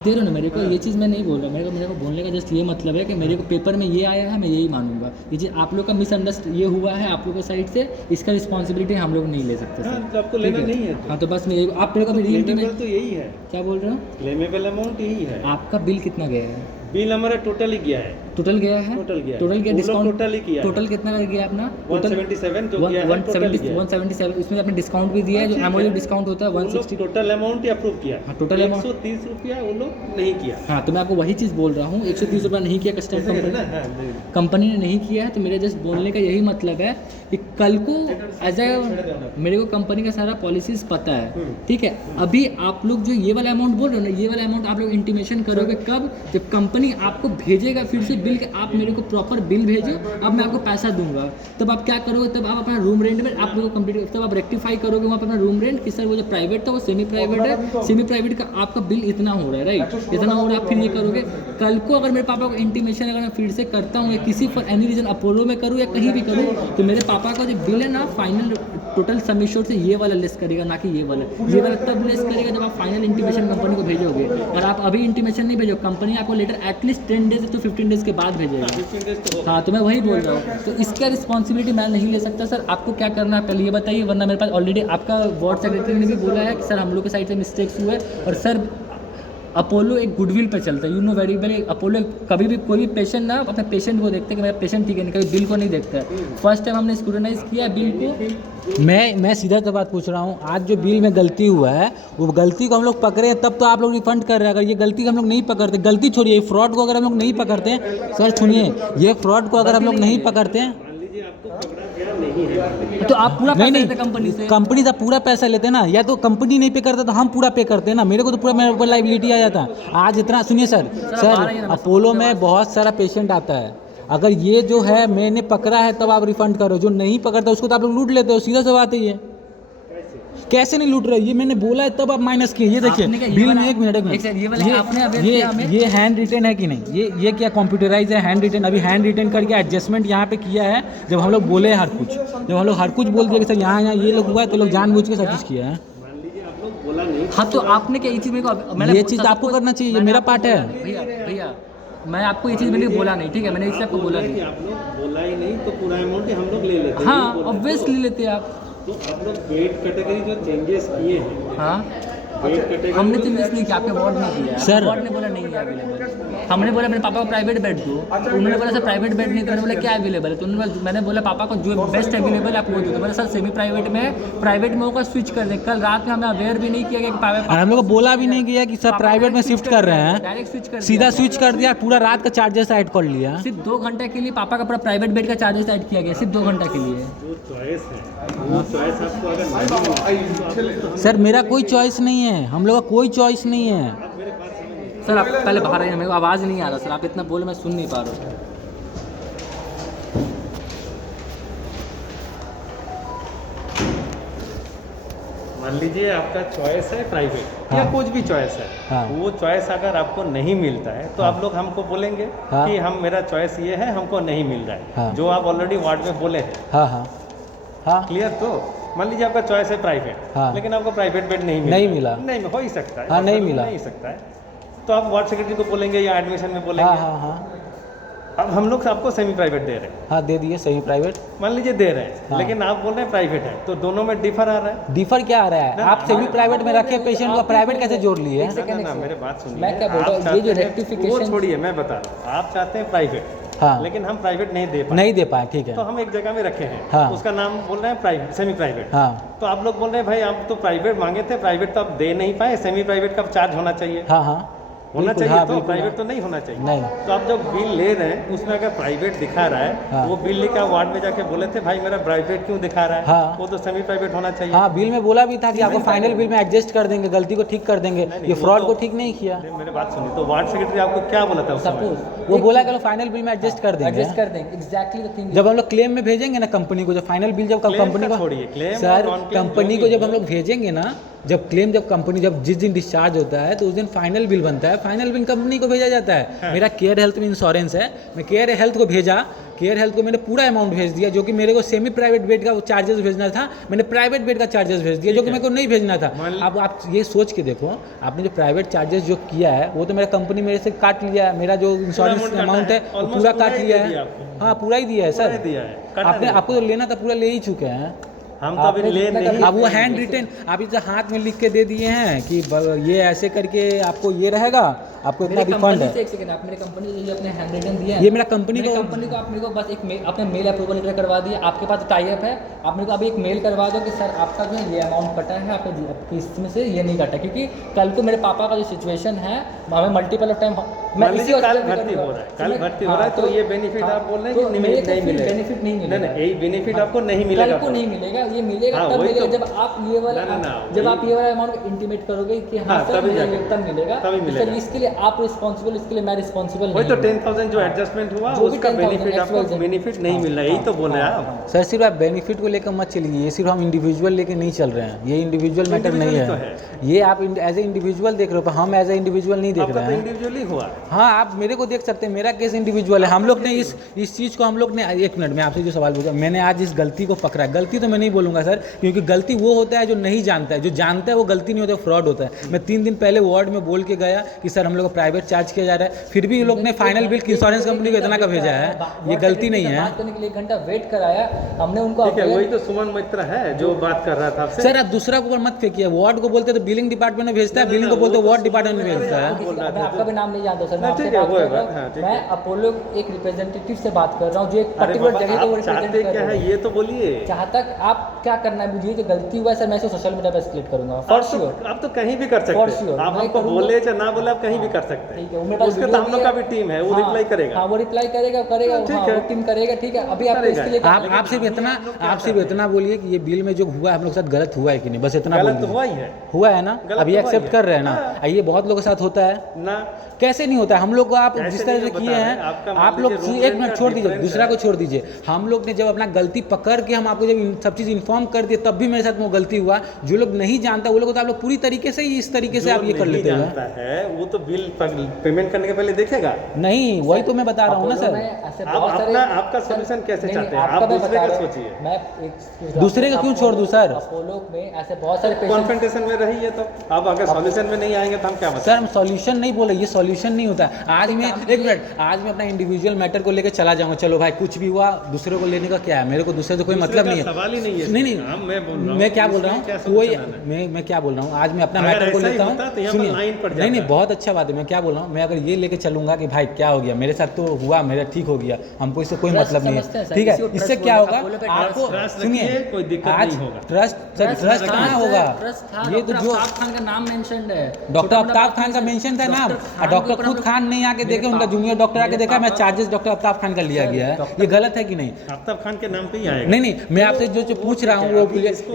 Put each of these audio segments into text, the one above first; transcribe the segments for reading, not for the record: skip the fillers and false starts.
दे रहे हो ना मेरे को, ये चीज़ मैं नहीं बोल रहा, मेरे को बोलने का जस्ट ये मतलब है कि मेरे को पेपर में ये आया है, मैं यही मानूंगा। ये चीज़ आप लोग का मिसअंडरस्टैंड ये हुआ है आप लोग की साइड से, इसका रिस्पॉन्सिबिलिटी हम लोग नहीं ले सकते हाँ, सर। तो आपको ठीक लेना नहीं है हाँ, तो बस मैं आप मेरे को अभी क्लेमेबल तो यही है, क्या बोल रहे हो? क्लेमेबल अमाउंट यही है। आपका बिल कितना गया है? बिल हमारा टोटल ही गया है, टोटल गया है? टोटल गया है। टोटल गया, वो लोग डिस्काउंट टोटल ही किया है। टोटल कितना का गया अपना? 177 जो गया है, टोटल ही गया है। 177, इसमें आपने डिस्काउंट भी दिया है, जो ठीक एमओयू है। डिस्काउंट होता है वो लोग 160। टोटल अमाउंट ही अप्रूव किया। हाँ, टोटल अमाउंट 130 रुपया वो लोग नहीं किया। हाँ, तो मैं आपको वही चीज़ बोल रहा हूँ, 130 रुपये नहीं किया कस्टमर ऐसे है ना? कंपनी हाँ, कंपनी ने नहीं किया है। तो मेरे जस्ट बोलने का यही मतलब है कि कल को एज ए मेरे को कंपनी का सारा पॉलिसीज़ पता है, ठीक है। अभी आप लोग जो ये वाला अमाउंट बोल रहे हो ना, ये वाला अमाउंट आप लोग इंटीमेशन करोगे कब? जब कंपनी आपको भेजेगा फिर से बिल के, आप मेरे को प्रॉपर बिल भेजो, अब मैं आपको पैसा दूंगा। तब आप क्या करोगे? तब आप अपना रूम रेंट में आप लोग को कंप्लीट, तब आप रेक्टिफाई करोगे वहाँ पर अपना रूम रेंट कि सर वो जो प्राइवेट था वो सेमी प्राइवेट है, सेमी प्राइवेट का आपका बिल इतना हो रहा है, राइट, इतना हो रहा है। आप फिर ये करोगे। कल को अगर मेरे पापा को इंटीमेशन अगर मैं फिर से करता हूँ या किसी फॉर एनी रीजन अपोलो में करूँ या कहीं भी करूँ, तो मेरे पापा का जो बिल है ना फाइनल टोटल सम एश्योर्ड से ये वाला लेस करेगा, ना कि ये वाला तब लेस करेगा जब आप फाइनल इंटीमेशन कंपनी को भेजोगे। और आप अभी इंटीमेशन नहीं भेजो, कंपनी आपको लेटर एटलीस्ट 10 डेज तो 15 डेज के बाद भेजेगा। 15 days तो हाँ, तो मैं वही बोल रहा हूँ। तो इसका रिस्पॉन्सिबिलिटी मैं नहीं ले सकता सर। आपको क्या करना है पहले ये बताइए, वरना मेरे पास ऑलरेडी आपका वार्ड सेक्रेटरी ने भी बोला है कि सर हम लोग की साइड से मिस्टेक्स हुए। और सर अपोलो एक गुडविल पे चलता है, you know very well. Apollo कभी भी कोई भी पेशेंट ना अपने पेशेंट को देखते हैं कि मेरा पेशेंट ठीक है नहीं, कभी बिल को नहीं देखता है। फर्स्ट टाइम हमने स्क्रूटनाइज किया बिल को। मैं सीधा सा बात पूछ रहा हूँ, आज जो बिल में गलती हुआ है वो गलती को हम लोग पकड़े हैं तब तो आप लोग रिफंड कर रहे हैं। अगर ये गलती हम लोग नहीं पकड़ते, गलती छोड़िए, फ्रॉड को अगर हम लोग नहीं पकड़ते हैं, सर सुनिए, ये फ्रॉड को अगर हम लोग नहीं पकड़ते हैं मान लीजिए आपको पकड़ा गया नहीं है, तो आप पूरा पैसा नहीं लेते कंपनी से। कंपनी से पूरा पैसा लेते हैं ना, या तो कंपनी नहीं पे करता तो हम पूरा पे करते हैं ना। मेरे को तो पूरा मेरे ऊपर लाइबिलिटी आ जाता है। आज इतना सुनिए सर अपोलो में बहुत सारा पेशेंट आता है। अगर ये जो है मैंने पकड़ा है तब आप रिफंड करो, जो नहीं पकड़ता उसको तो आप लोग लूट लेते हो। सीधा सा बात है ये। कैसे नहीं लूट रहे? ये मैंने बोला है तब आप माइनस किए। ये देखिए बिल में एक मिनट ये हैंड रिटेन है कि नहीं, ये क्या कंप्यूटराइज है हैंड रिटेन? अभी हैंड रिटेन करके एडजस्टमेंट यहाँ पे किया है। जब हम लोग बोले हर कुछ, जब हम लोग हर कुछ बोल दिया कि सर यहाँ ये लोग हुआ है, तो लोग जानबूझ के सब चीज़ किया है। मान लीजिए आप लोग बोला नहीं। हाँ, तो आपने क्या ये चीज़ मेरे को, ये चीज़ आपको करना चाहिए, ये मेरा पार्ट है। भैया मैं आपको ये चीज़ मैंने बोला नहीं, ठीक है, मैंने इससे आपको बोला कि नहीं। आप लोग बोला ही नहीं तो पूरा अमाउंट ही हम लोग ले लेते हैं। हाँ, यही बोला। ऑब्वियसली लेते आप। तो आप लोग वेट कैटेगरी जो चेंजेस किए हैं, हाँ, वेट कैटेगरी हमने चेंजेस नहीं किया, आपके वार्ड ने किया है। सर। वार्ड ने बोला नहीं है अवेलेबल। हमने बोला मेरे पापा को प्राइवेट बेड दो, तो उन्होंने बोला सर प्राइवेट बेड नहीं, तो मैंने बोला क्या अवेलेबल है, तो उन्होंने मैंने बोला पापा को जो बेस्ट अवेलेबल है आप वो दो। तो मैंने सर सेमी प्राइवेट में होगा स्विच कर दें। कल रात में हमें अवेयर भी नहीं किया कि और हम लोग को बोला भी नहीं किया कि सब प्राइवेट में शिफ्ट कर रहे हैं। डायरेक्ट स्विच कर सीधा स्विच कर दिया, पूरा रात का चार्जेस ऐड कर लिया। सिर्फ 2 घंटे के लिए पापा का पूरा प्राइवेट बेड का चार्जेस ऐड किया गया, सिर्फ 2 घंटे के लिए। जो चॉइस है वो चॉइस आपको अगर नहीं मिलती तो आप लोग सर मेरा कोई चॉइस नहीं है, हम लोग का कोई चॉइस नहीं है। मेरे बात समझिए। सर आप पहले बाहर आइए, मेरे को आवाज़ नहीं आ रहा सर, आप इतना बोले मैं सुन नहीं पा रहा हूँ। मान लीजिए आपका चॉइस है प्राइवेट या हाँ। कुछ भी चॉइस है, हाँ। वो चॉइस अगर आपको नहीं मिलता है तो आप लोग हमको बोलेंगे हाँ। कि हम मेरा चॉइस ये है, हमको नहीं मिल रहा है। हाँ। जो आप ऑलरेडी वार्ड में बोले हैं, हाँ हाँ हाँ क्लियर। तो मान लीजिए आपका चॉइस है प्राइवेट, हाँ। लेकिन आपको प्राइवेट बेड नहीं मिला। नहीं मिला। नहीं हो ही सकता है। हाँ, नहीं मिला। नहीं सकता है, तो आप वार्ड सेक्रेटरी को बोलेंगे या एडमिशन में बोलेंगे। हाँ हाँ हाँ अब हम लोग आपको सेमी प्राइवेट दे रहे हैं, हाँ दे दिए सही प्राइवेट। मान लीजिए दे रहे हैं, हाँ। लेकिन आप बोल रहे हैं प्राइवेट है, तो दोनों में डिफर आ रहा है। डिफर क्या आ रहा है? आप सेमी प्राइवेट में रखे पेशेंट को प्राइवेट कैसे जोड़ लिए? ना, मेरे बात सुनिए। मैं क्या बोल रहा हूँ, आप ये जो चाहते हैं- rectification- वो छोड़िए, मैं बता रहा हूँ। आप चाहते हैं प्राइवेट, हाँ लेकिन हम प्राइवेट नहीं दे पाए। नहीं दे पाए, ठीक है। तो हम एक जगह में रखे हैं, हाँ। उसका नाम बोल रहे हैं प्राइवेट, सेमी प्राइवेट। हाँ तो आप लोग बोल रहे हैं भाई आप तो प्राइवेट मांगे थे, प्राइवेट तो आप दे नहीं पाए, सेमी प्राइवेट का चार्ज होना चाहिए। हाँ हाँ होना बिल्कुल, चाहिए, हाँ, तो बिल्कुल, प्राइवेट हाँ। तो नहीं होना चाहिए। नहीं। तो आप जब बिल ले रहे हैं उसमें अगर प्राइवेट दिखा रहा है, हाँ। वो बिल लेकर वार्ड में जाके बोले थे भाई मेरा प्राइवेट क्यों दिखा रहा है, हाँ। वो तो सेमी प्राइवेट होना चाहिए। हाँ बिल में बोला भी था कि आपको फाइनल बिल में एडजस्ट कर देंगे, गलती को ठीक कर देंगे। नहीं, ये वो फ्रॉड तो- को ठीक नहीं किया। नहीं, मेरे बात सुनिए, तो वार्ड सेक्रेटरी आपको क्या बोला था उस समय? सपोज वो बोला कि फाइनल बिल में एडजस्ट कर देंगे। एडजस्ट कर देंगे, एग्जैक्टली द थिंग। जब हम लोग क्लेम में भेजेंगे ना कंपनी को, जब फाइनल बिल जब क्लेम कंपनी का को छोड़िए, क्लेम और सर नॉन क्लेम कंपनी जो को भी जब हम हो। लोग भेजेंगे ना, जब क्लेम जब कंपनी जब जिस दिन डिस्चार्ज होता है तो उस दिन फाइनल बिल बनता है, फाइनल बिल कंपनी को भेजा जाता है। हाँ। मेरा केयर हेल्थ में इंश्योरेंस है, मैं केयर हेल्थ को भेजा केयर हेल्थ को मैंने पूरा अमाउंट भेज दिया, जो कि मेरे को सेमी प्राइवेट बेड का चार्जेस भेजना था, मैंने प्राइवेट बेड का चार्जेस भेज दिया, जो कि मेरे को नहीं भेजना था। अब आप ये सोच के देखो, आपने जो प्राइवेट चार्जेस जो किया है वो तो मेरा कंपनी मेरे से काट लिया है, मेरा जो इंश्योरेंस अमाउंट है वो पूरा काट लिया है। हाँ पूरा ही दिया है सर, आपने आपको जो लेना था पूरा ले ही चुके हैं। हम तो अभी ले नहीं, अब वो हैंड रिटेन आप इसे हाथ में लिख के दे दिए हैं कि ये ऐसे करके आपको ये रहेगा, आपको इतना रिफंड है। एक सेकंड, आप मेरे कंपनी को अपने हैंड रिटन दिया है, ये मेरा कंपनी को आप मेरे को बस एक अपने मेल अप्रूवल लेटर करवा दिया, आपके पास टाई अप है, आप मेरे को अभी एक मेल करवा दो कि सर आपका जो है ये अमाउंट कटा है, आपके इसमें से ये नहीं कटा, क्योंकि कल को मेरे पापा का जो सिचुएशन है हमें मल्टीपल ऑफ टाइम मान लीजिए कल भर्ती हो रहा है, कल भर्ती हो रहा है, तो ये बेनिफिट आप बोल रहे हैं कि नहीं मिलेगा, बेनिफिट नहीं मिलेगा, नहीं यही बेनिफिट आपको नहीं मिलेगा, कल को नहीं मिलेगा, ये मिलेगा तब मिलेगा जब आप ये वाला अमाउंट इंटीमेट करोगे कि हाँ सर तब मिलेगा, सर इसके लिए आप रिस्पॉन्सिबल, इसके लिए मैं रिस्पॉन्सिबल वही तो 10,000 जो एडजस्टमेंट हुआ उसका बेनिफिट आपको बेनिफिट नहीं मिल रहा है, यही तो बोल रहे हैं आप। सर सिर्फ आप बेनिफिट को लेकर मत चलिए, ये सिर्फ हम इंडिविजुअल लेके नहीं चल रहे हैं, ये इंडिविजुअल मैटर नहीं है, ये आप एज ए इंडिविजुअल देख रहे हो, पर हम एज ए इंडिविजुअल नहीं देख रहे हैं। इंडिविजुअली हुआ, हाँ आप मेरे को देख सकते हैं, मेरा केस इंडिविजुअल है। हम लोग ने इस चीज़ को हम लोग ने, एक मिनट में आपसे जो सवाल पूछा, मैंने आज इस गलती को पकड़ा है, गलती तो मैं नहीं बोलूँगा सर, क्योंकि गलती वो होता है जो नहीं जानता है, जो जानता है वो गलती नहीं होता, फ्रॉड होता है। मैं 3 दिन पहले वार्ड में बोल के गया कि सर हम लोग को प्राइवेट चार्ज किया जा रहा है, फिर भी ये लोग ने फाइनल बिल इंश्योरेंस कंपनी को इतना का भेजा है, ये गलती नहीं है। बात करने के लिए 1 घंटा वेट कराया हमने उनको, वही तो सुमन मित्र है जो बात कर रहा था आपसे। सर आप दूसरा को मत फेंकिए, वार्ड को बोलते तो बिलिंग डिपार्टमेंट में भेजता है, बिलिंग को बोलते वार्ड डिपार्टमेंट में भेजता है। मैं आपका भी नाम नहीं जानता सर, मैं आपसे बात कर रहा हूं, मैं अपोलो एक रिप्रेजेंटेटिव से बात कर रहा हूं जो एक पर्टिकुलर जगह को रिप्रेजेंट कर रहा है। ये तो बोलिए, जहां तक आप क्या करना है मुझे, जो गलती हुआ है सर मैं इसे सोशल मीडिया पे एस्केलेट करूंगा फॉर श्योर। आप तो कहीं भी कर सकते हैं, आप हमको बोले चाहे ना बोले आप कहीं भी कर सकते हैं, ठीक है, उसके तो हम लोग का भी टीम है, वो रिप्लाई करेगा। हाँ वो रिप्लाई करेगा, वो टीम करेगा, ठीक है। अभी आप इसके लिए आप सिर्फ इतना बोलिए कि ये बिल में जो हुआ है हम लोग के साथ गलत हुआ है कि नहीं, बस इतना गलत हुआ ही है, हुआ है ना, अभी एक्सेप्ट कर रहे हैं ना, ये बहुत लोगों के साथ होता है ना, कैसे नहीं होता है। हम लोग को आप जिस तरह से किए हैं, आप लोग एक मिनट छोड़ दीजिए, दूसरा को छोड़ दीजिए, हम लोग ने जब अपना गलती पकड़ के हम आपको जब सब चीज़ इन्फॉर्म कर दिए तब भी मेरे साथ वो गलती हुआ। जो लोग नहीं जानता वो लोग तो आप लोग पूरी तरीके से ही इस तरीके से आप ये कर लेते हैं, वो तो बिल पेमेंट करने के पहले देखेगा नहीं, वही तो मैं बता रहा हूँ ना सर। आपका सोल्यूशन कैसे चाहते हैं आप, दूसरे का सोचिए, मैं दूसरे का क्यों छोड़ दूं सर। अपोलो में ऐसे बहुत सारे कॉन्फ्रेंटेशन में रही है, तो आप अगर सॉल्यूशन में नहीं आएंगे तो हम क्या बताएं। सर हम सॉल्यूशन नहीं बोले, ये सॉल्यूशन नहीं होता। आज मैं एक मिनट, आज मैं अपना इंडिविजुअल मैटर को लेकर चला जाऊंगा, चलो भाई कुछ भी हुआ दूसरे को लेने का क्या है, मेरे को दूसरे से कोई मतलब नहीं है, सवाल ही नहीं है। नहीं मैं क्या बोल रहा हूँ, कोई मैं क्या बोल रहा हूँ, आज मैं अपना मैटर को लेता हूँ, सुनिए नहीं बहुत अच्छा बात है, मैं क्या बोल रहा हूँ, मैं अगर ये लेके चलूंगा कि भाई क्या हो गया मेरे साथ, तो हुआ मेरा ठीक हो गया, हमको इससे कोई मतलब नहीं है, ठीक है। इससे क्या होगा आपको, सुनिए आज ट्रस्ट कहाँ होगा, ये तो जो खान का नाम मेंशन है, डॉक्टर आफ्ताब खान का मेंशन था नाम, और डॉक्टर खुद खान नहीं आके देखे, उनका जूनियर डॉक्टर आके देखा, मैं चार्जेस डॉक्टर आफ्ताब खान का लिया गया है, ये गलत है कि नहीं। आफ्ताब खान के नाम पे ही आएगा। नहीं मैं आपसे जो पूछ रहा हूँ वो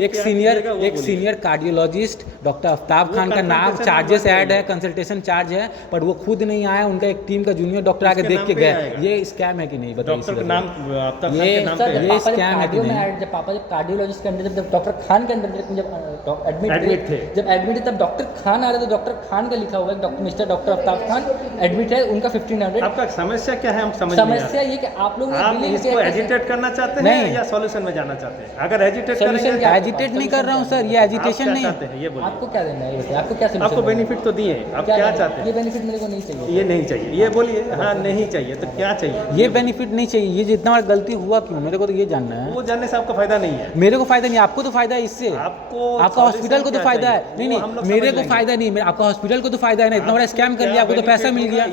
एक senior cardiologist doctor Aftab Khan का नाम चार्जेस ऐड है, कंसल्टेशन चार्ज है, पर वो खुद नहीं आया, उनका एक टीम का जूनियर डॉक्टर आके देख के गया, ये स्कैम है कि नहीं बताइए। ये स्कैम है कि नहीं। जब पापा जब कार्डियोलॉजिस्ट के अंदर, जब डॉक्टर खान के अंदर जब एडमिट थे, तब डॉक्टर खान आ रहे थे, डॉक्टर खान का लिखा हुआ है, डॉक्टर आफ्ताब खान एडमिट है, उनका 1500। आपका समस्या क्या है, हम समस्या ये कि आप लोग इसको एजिटेट करना चाहते हैं या सॉल्यूशन में जाना चाहते हैं। अगर एजिटेट एजिटेट नहीं कर रहा हूँ सर, ये एजिटेशन नहीं है, ये बोलिए आपको क्या देना है, आपको क्या आपको बेनिफिट तो दिए, आप क्या चाहते हैं। ये बेनिफिट मेरे को नहीं चाहिए, ये नहीं चाहिए, ये बोलिए। हाँ नहीं चाहिए तो क्या चाहिए, ये बेनिफिट नहीं चाहिए, ये जितना बड़ा गलती हुआ क्यों, मेरे को तो ये जानना है। वो जानने से आपको फायदा नहीं है, मेरे को फायदा नहीं, आपको तो फायदा है इससे, आपका हॉस्पिटल को तो फायदा है, नहीं मेरे को फायदा नहीं, आपका हॉस्पिटल को तो फायदा है ना, इतना बड़ा स्कैम कर लिया, आपको तो पैसा मिल गया,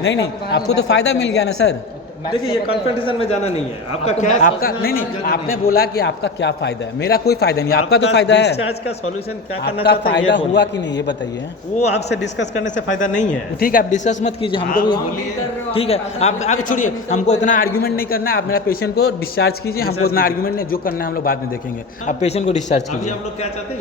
नहीं आपको तो फायदा मिल गया ना सर। देखिए ये कॉन्फ्रेंटेशन में जाना नहीं है, आपका क्या आपका नहीं आपने बोला कि आपका क्या फायदा है, मेरा कोई फायदा नहीं, आपका तो फायदा है। डिस्चार्ज का सॉल्यूशन क्या करना आपका चाहते हैं, फायदा हुआ कि नहीं ये बताइए। वो आपसे डिस्कस करने से फायदा नहीं है। ठीक है आप डिस्कस मत कीजिए, हमको भी ठीक है, आप छोड़िए, हमको इतना आर्ग्यूमेंट नहीं करना है, आप मेरा पेशेंट को डिस्चार्ज कीजिए, हमको उतना आर्ग्यूमेंट नहीं, जो करना है हम लोग बाद में देखेंगे, आप पेशेंट को डिस्चार्ज कीजिए। हम लोग क्या चाहते हैं